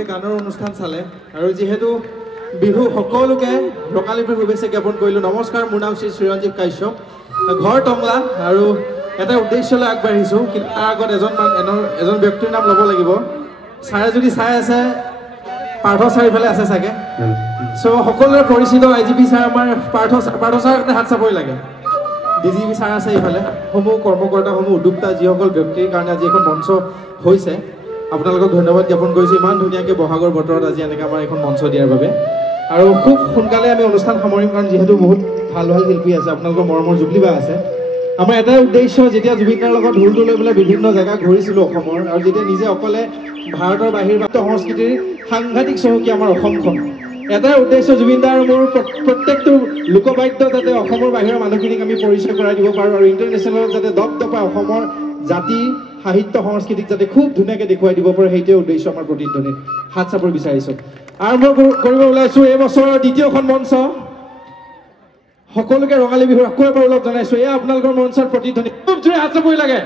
আপোনালোকে গানৰ অনুষ্ঠান চালে আৰু যিহেতু বিহু সকলোকে ৰঙালী বিহুৰ শুভেচ্ছা জ্ঞাপন কৰিলোঁ। নমস্কাৰ, মোৰ নাম শ্ৰী চিৰঞ্জীৱ কাশ্যপ, ঘৰ টংলা, আৰু এটা উদ্দেশ্যলৈ আগবাঢ়িছোঁ। কিন্তু তাৰ আগত এজন ব্যক্তিৰ নাম ল'ব লাগিব। ছাৰে যদি চাই আছে, পাৰ্থ ছাৰ ইফালে আছে চাগে। চ' সকলোৰে পৰিচিত IGP ছাৰ, আমাৰ পাৰ্থ ছাৰৰ কাৰণে হাত চাপৰি লাগে। DGP ছাৰ আছে ইফালে। সমূহ কৰ্মকৰ্তাসমূহ উদ্যোক্তা যিসকল ব্যক্তিৰ কাৰণে আজি এখন মঞ্চ হৈছে, আপোনালোকক ধন্যবাদ জ্ঞাপন কৰিছোঁ। ইমান ধুনীয়াকৈ বহাগৰ বতৰত আজি এনেকৈ আমাৰ এখন মঞ্চ দিয়াৰ বাবে। আৰু খুব সোনকালে আমি অনুষ্ঠান সামৰিম, কাৰণ যিহেতু বহুত ভাল ভাল শিল্পী আছে, আপোনালোকৰ মৰমৰ জুবলি বা আছে। আমাৰ এটাই উদ্দেশ্য, যেতিয়া জুবিনদাৰ লগত ঢোলটো লৈ পেলাই বিভিন্ন জেগা ঘূৰিছিলোঁ অসমৰ, আৰু যেতিয়া নিজে অকলে ভাৰতৰ বাহিৰ সংস্কৃতিৰ সাংঘাতিক চহকী আমাৰ অসমখন, এটাই উদ্দেশ্য, জুবিনদাৰ মোৰ প্ৰত্যেকটো লোকবাদ্য যাতে অসমৰ বাহিৰৰ মানুহখিনিক আমি পৰিচয় কৰাই দিব পাৰোঁ, আৰু ইণ্টাৰনেশ্যনেলত যাতে দপদপাই অসমৰ জাতি সাহিত্য সংস্কৃতিক যাতে খুব ধুনীয়াকৈ দেখুৱাই দিব পাৰে, সেইটোৱে উদ্দেশ্য আমাৰ প্ৰতিধ্বনিত। হাত চাপৰি বিচাৰিছোঁ। আৰম্ভ কৰিব ওলাইছোঁ এই বছৰৰ দ্বিতীয়খন মঞ্চ। সকলোকে ৰঙালী বিহুৰ আকৌ এবাৰ ওলগ জনাইছোঁ। এয়া আপোনালোকৰ মঞ্চৰ প্ৰতিধ্বনি। খুব জোৰে হাত চাপৰি লাগে।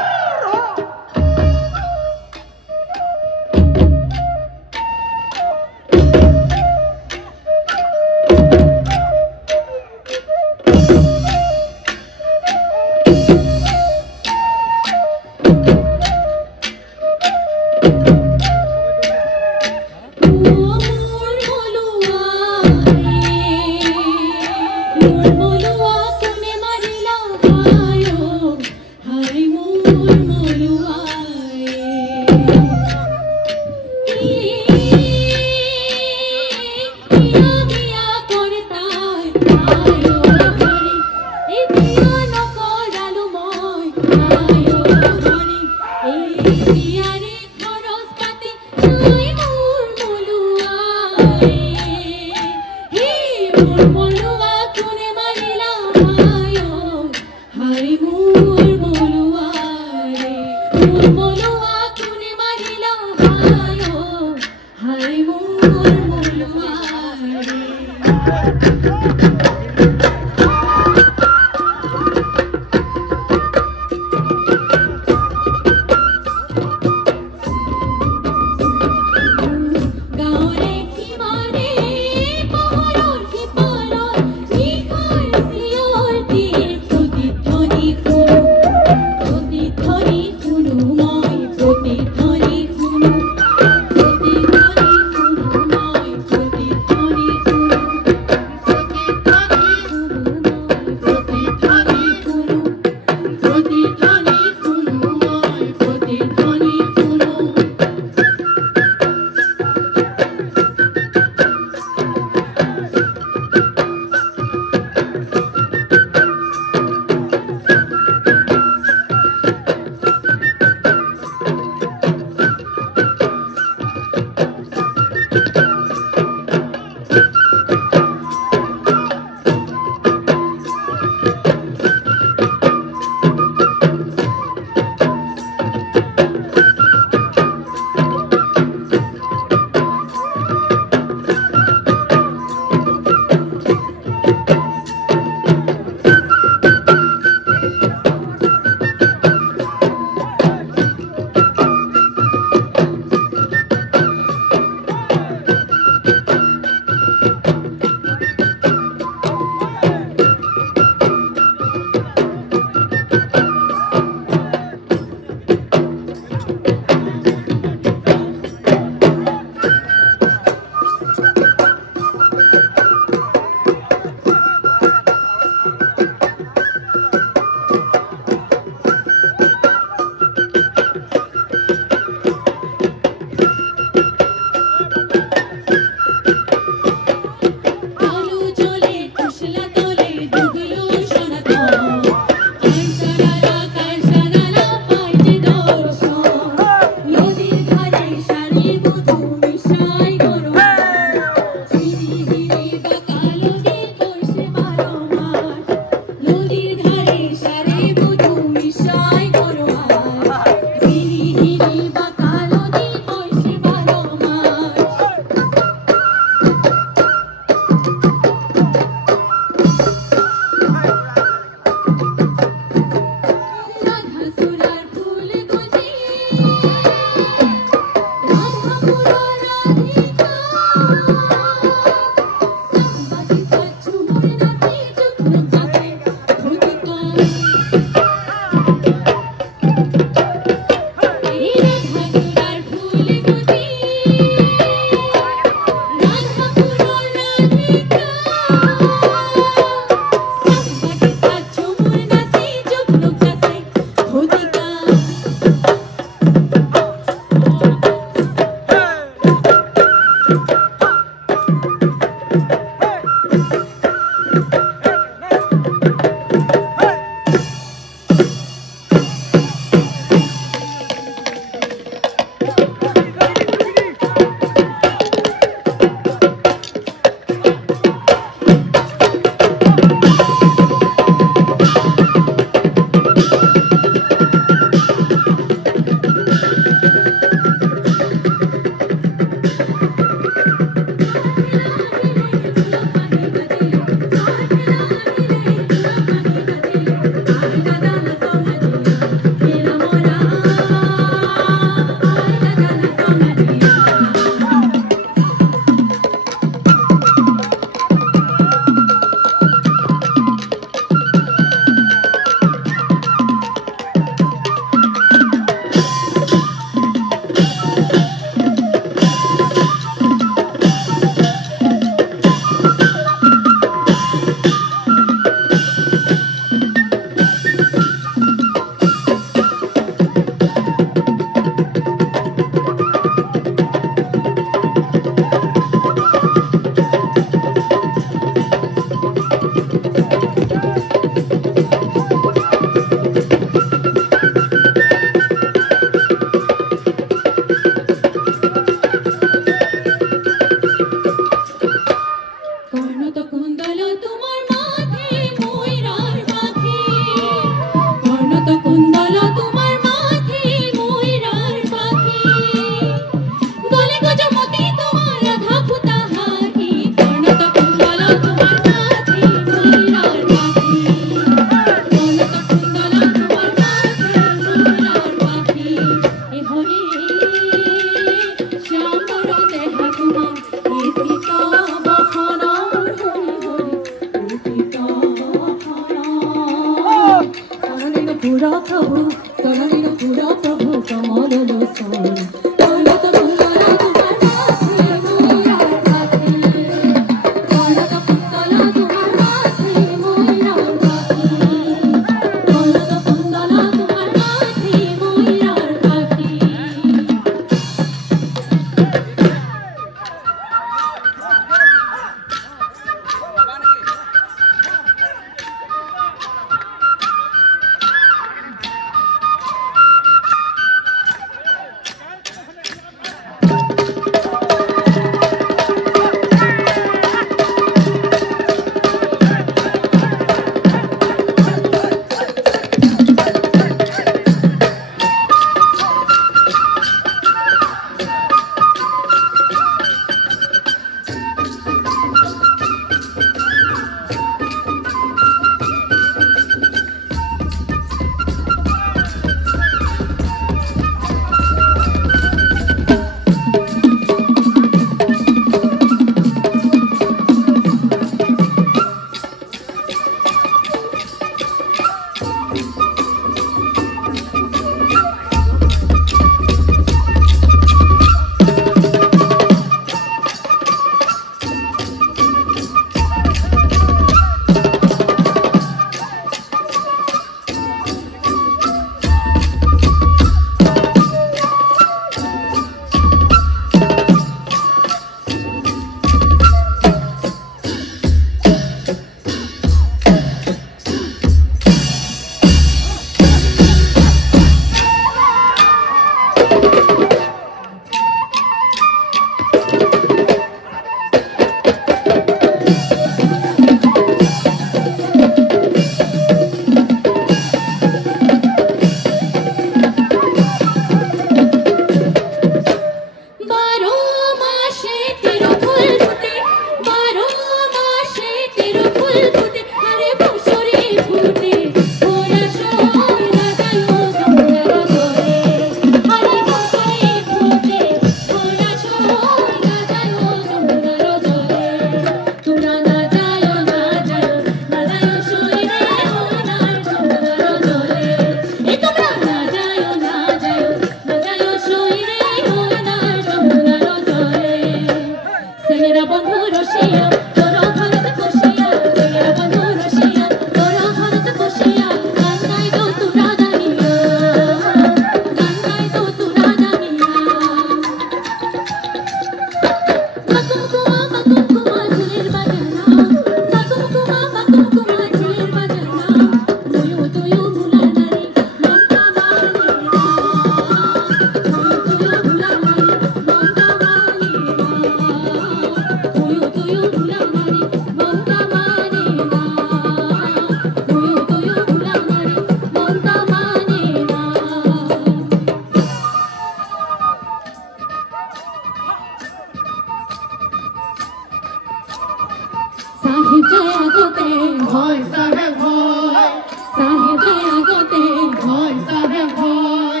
साहेब जय आगते भय साहेब भय साहेब जय आगते भय साहेब भय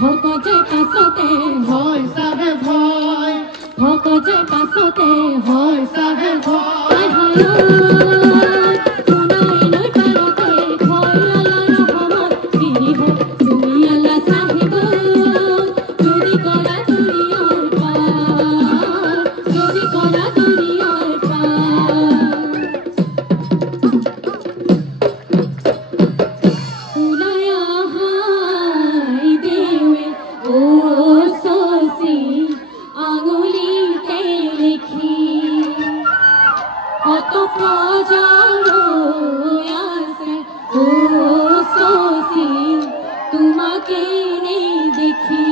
भक जय पासते भय साहेब भय भक जय पासते भय साहेब भय हाय तुनाई नय पारते भय अल्लाह रहमत फिरी हो তুমি আল্লাহ সাহেব যদি করা দুনিয়ার পার যদি করা দুনিয়ার পার উনায়া হাই দেবে ও সসি আঙুলিতে লিখি কত প্রজার আছে ও সসি তোমাকে নেই দেখি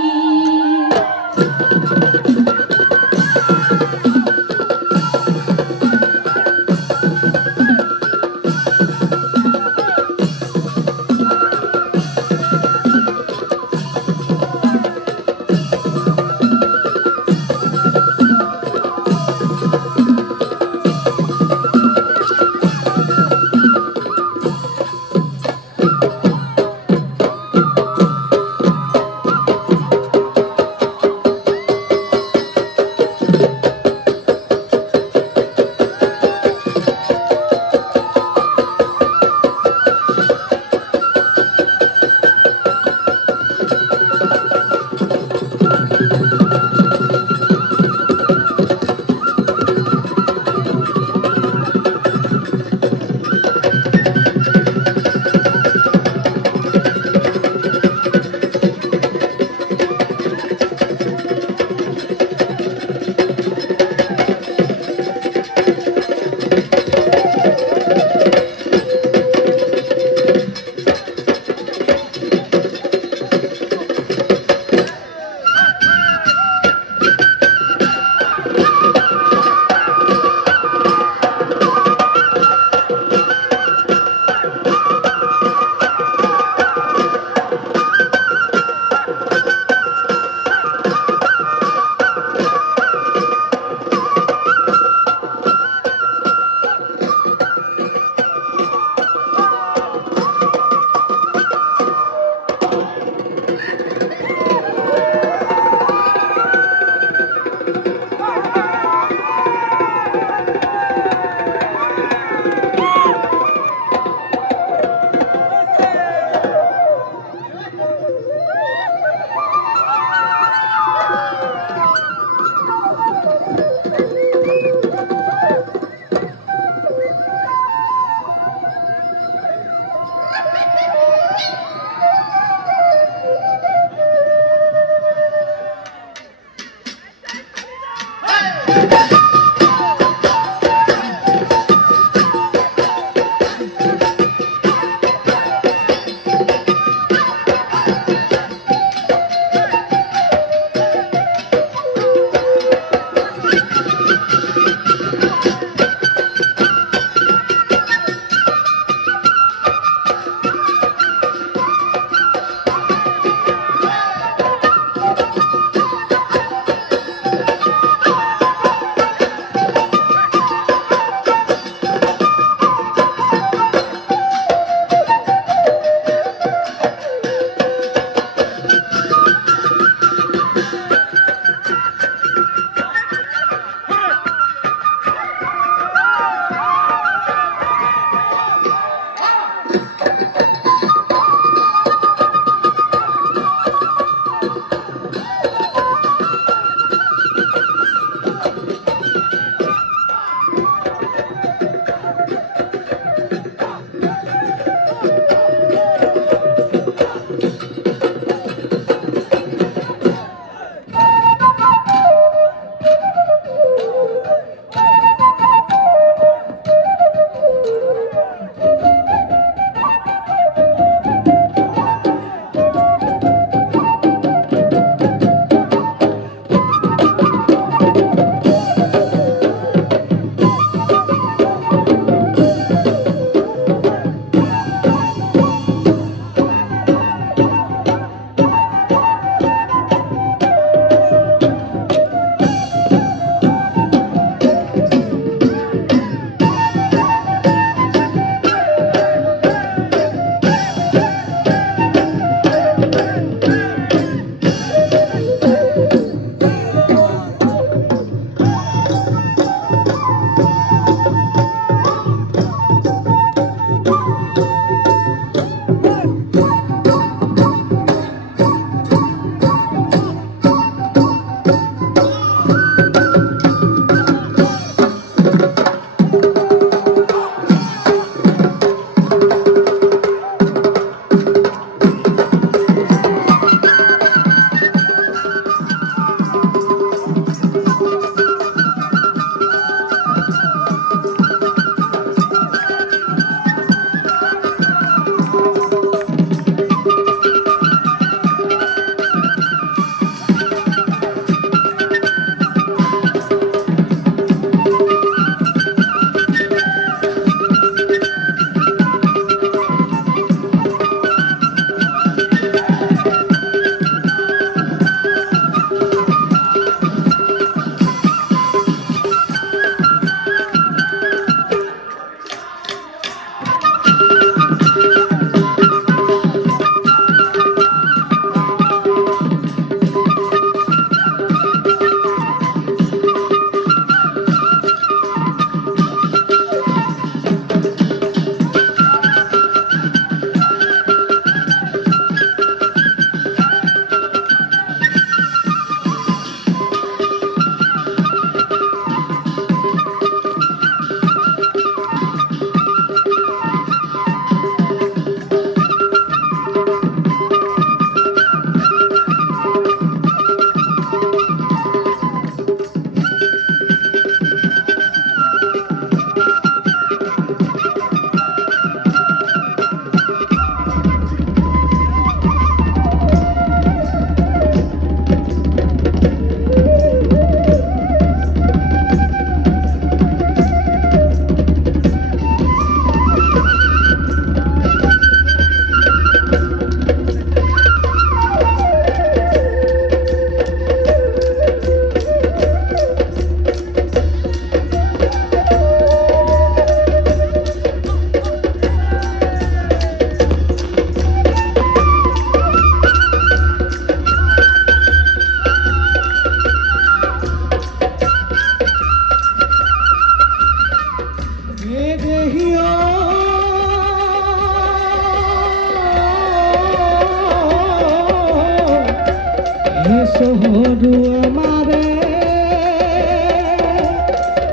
সোহরু আমারে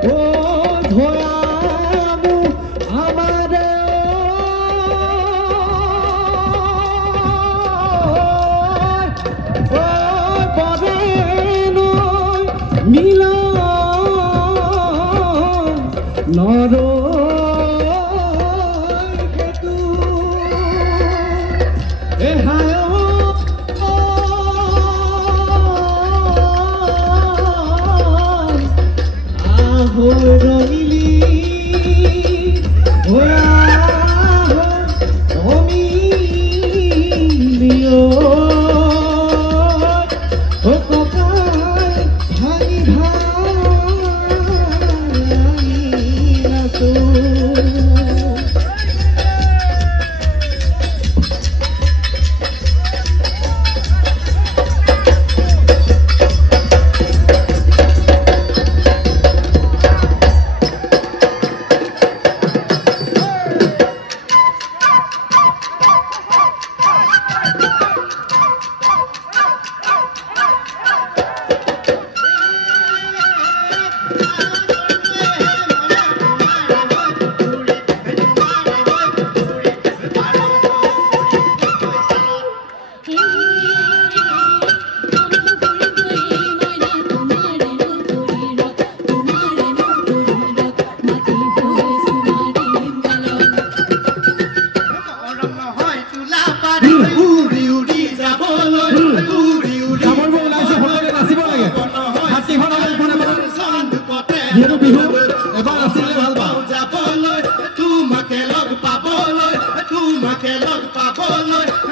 ও ধয়ামু আমারে ও বরে নয় মিল নর কেতু এ হায় রঙিলি অমিলিও ও কপাল ভাঙি ভাঙিলা তো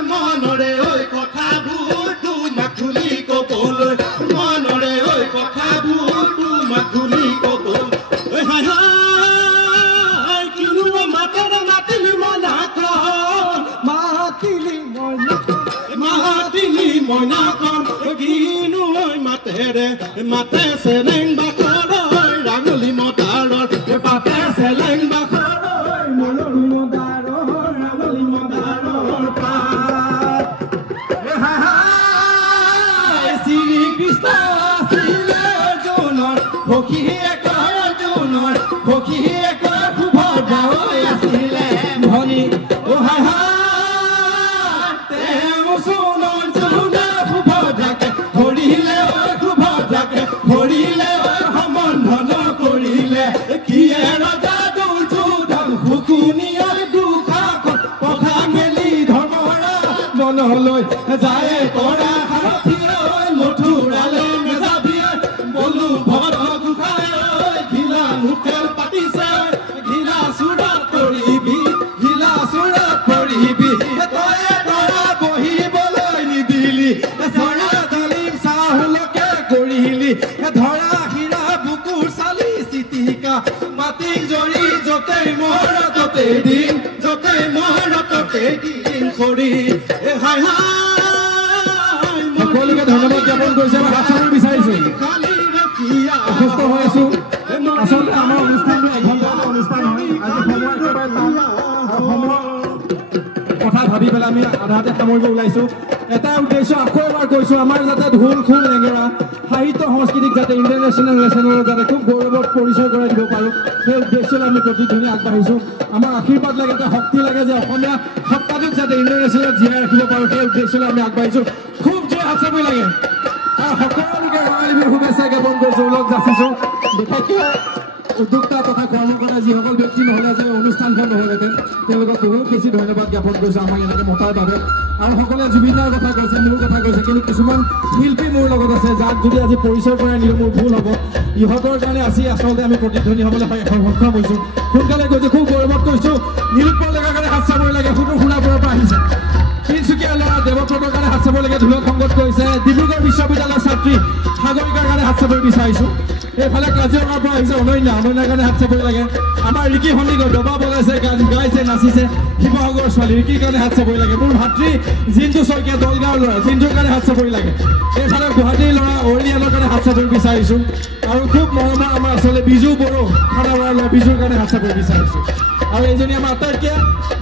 মনরে ওই কথাবোৰ তোমাক খুলি কবলৈ মনৰে ওই কথাবোৰ তোমাক খুলি কবলৈ হাই হাই কিনো মাতেৰে মাতিলি মনাক মাতিলি মনাক কিনো মাতেৰে মাতে চেলেং বাখৰ ৰাঙলি মদাৰৰ পাতে চেলেং বাখৰ মলৰি মদাৰৰ ৰাঙলি মদাৰৰ পাত শ্ৰী কৃষ্ণ আছিলে জোনৰ সখীয়ে কয় জোনৰ সখীয়ে কয় সুভদ্ৰা হৈ আছিলে ধনী অ হাই হাই তেওঁ সোণৰ জোনে সুভদ্ৰাকে ধৰিলে ঐ সুভদ্ৰাকে ধৰিলে ঐ সম্বন্ধন কৰিলে কিয়ে ৰজা দুৰ্যোধন শুকুনিয়ে দুখাকত পঠা মেলি ধৰ্মৰা বনলৈ যায় কৰা মথুৰালে মেজাবিয়ে বলো ভগত গোসাঁই ঘিলা মুখে পাতিছে ঘিলা চূড়াত কৰিবি তয়ে তৰা বহিবলৈ নিদিলি চৰা দালিম চাহুলকে কৰিলি ধৰা হীৰা বুকুৰ চালি চিটিকা মাটিক জৰি য'তেই মৰ ততেই দিন কৰি হাই হাই সকলোকে ধন্যবাদ জ্ঞাপন কৰিছে মই হাত চাপৰি বিচাৰিছো অসুস্থ হৈ আছো আচলতে আমাৰ অনুষ্ঠানটো এঘণ্টা অনুষ্ঠান হয় আজি সময় একেবাৰে সময় কথা ভাবি পেলাই আমি আধাতে সামৰিব ওলাইছো এটা উদ্দেশ্য আকৌ এবাৰ কৈছো আমাৰ যাতে ঢোল খোল নেগেৰা সাহিত্য সংস্কৃতিক যাতে ইণ্টাৰনেশ্যনেল লেভেলত যাতে খুব গৌৰৱত পৰিচয় কৰাই দিব পাৰোঁ সেই উদ্দেশ্যলৈ আমি প্ৰতিধ্বনি আগবাঢ়িছো আমাৰ আশীৰ্বাদ লাগে এটা শক্তি লাগে যে অসমীয়া সপ্তাহটোক যাতে ইণ্টাৰনেশ্যনেলত জীয়াই ৰাখিব পাৰোঁ সেই উদ্দেশ্যলৈ আমি আগবাঢ়িছো খুব জয় হাত চাপৰি লাগে আৰু সকলোকে ৰঙালী বিহুৰ শুভেচ্ছা জ্ঞাপন কৰিছো ওলগ যাচিছো বিশেষকৈ উদ্যোক্তা তথা কৰ্মকৰ্তা যিসকল ব্যক্তি নহ'লে যে অনুষ্ঠানখন নহ'লহেঁতেন তেওঁলোকক বহুত বেছি ধন্যবাদ জ্ঞাপন কৰিছোঁ আমাক এনেকৈ মতাৰ বাবে আৰু সকলোৱে জুবিনদাৰ কথা কৈছে মোৰ কথা কৈছে কিন্তু কিছুমান শিল্পী মোৰ লগত আছে যাক যদি আজি পৰিচয় কৰাই নিলে মোৰ ভুল হ'ব ইহঁতৰ কাৰণে আজি আচলতে আমি প্ৰতিধ্বনি হ'বলৈ সক্ষম হৈছোঁ সোনকালে কৈছোঁ খুব গৌৰৱত কৈছোঁ নিৰুপল ডেকাৰ কাৰণে হাত চাবই লাগে সোণাপুৰৰ পৰা আহিছে তিনিচুকীয়া ল'ৰা দেৱব্ৰতৰ কাৰণে হাত চাব লাগে ঢোলক সংগত কৰিছে ডিব্ৰুগড় বিশ্ববিদ্যালয়ৰ ছাত্ৰী সাগৰিকাৰ কাৰণে হাত চাবই বিচাৰিছোঁ এইফালে কাজিৰঙাৰ পৰা আহিছে অনন্যাৰ কাৰণে হাত চাপৰি লাগে আমাৰ ৰিকি সন্দিকৈ দবা বগাইছে গান গাইছে নাচিছে শিৱসাগৰ ছোৱালী ৰিকিৰ কাৰণে হাত চাপৰি লাগে মোৰ ভাতৃ জিন্তু শইকীয়া দলগাঁৱৰ ল'ৰা জিন্তুৰ কাৰণে হাত চাপৰি লাগে এইফালে গুৱাহাটীৰ ল'ৰা অৰিয়ালৰ কাৰণে হাত চাপৰি বিচাৰিছোঁ আৰু খুব মৰমৰ আমাৰ আচলতে বিজু বড়ো খানাপাৰাৰ ল'ৰা বিজুৰ কাৰণে হাত চাপৰি বিচাৰিছোঁ আৰু এইজনী আমাৰ আটাইতকৈ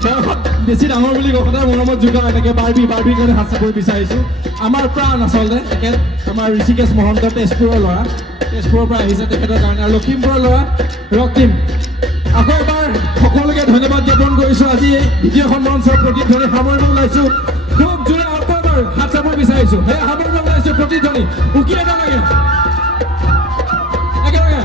বয়সত বেছি ডাঙৰ বুলি কওঁ সদায় মৰমত যোগাওঁ এনেকৈ বাৰ্বিৰ কাৰণে হাত চাপৰি বিচাৰিছোঁ আমাৰ প্ৰাণ আচলতে তেখেত আমাৰ ঋষিকেশ মহন্ত তেজপুৰৰ ল'ৰা তেজপুৰৰ পৰা আহিছে তেখেতৰ কাৰণে আৰু লখিমপুৰৰ ল'ৰা ৰক্তিম আকৌ এবাৰ সকলোকে ধন্যবাদ জ্ঞাপন কৰিছোঁ আজি এই দ্বিতীয়খন মঞ্চৰ প্ৰতিধ্বনি সামৰিব ওলাইছোঁ খুব জোৰে আকৌ এবাৰ হাত চাপৰি বিচাৰিছোঁ সেই সামৰিব ওলাইছোঁ প্ৰতিধ্বনি উকি এটা লাগে একেলগে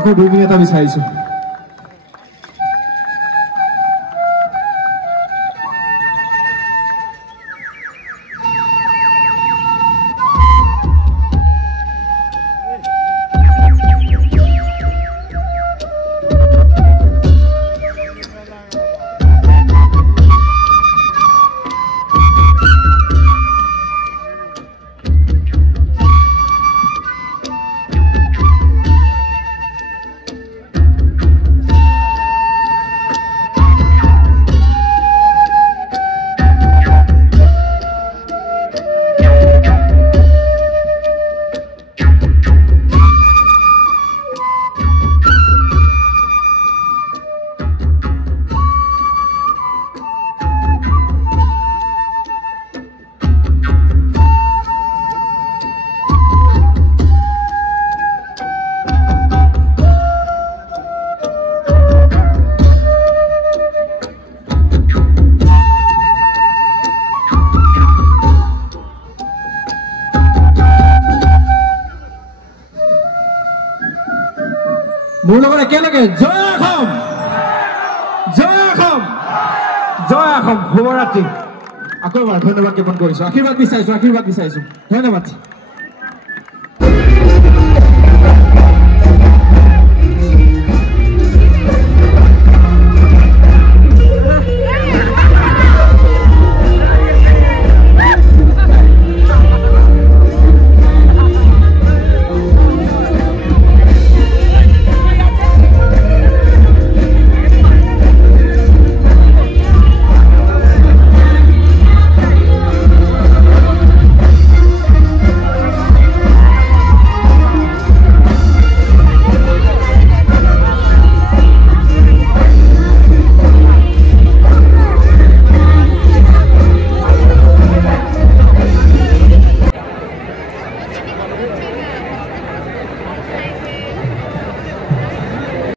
আকৌ 2 মিনিট এটা বিচাৰিছোঁ মোৰ লগত একেলগে জয় অসম জয় অসম জয় অসম শুভৰাত্ৰি আকৌ এবাৰ ধন্যবাদ জ্ঞাপন কৰিছোঁ আশীৰ্বাদ বিচাৰিছোঁ ধন্যবাদ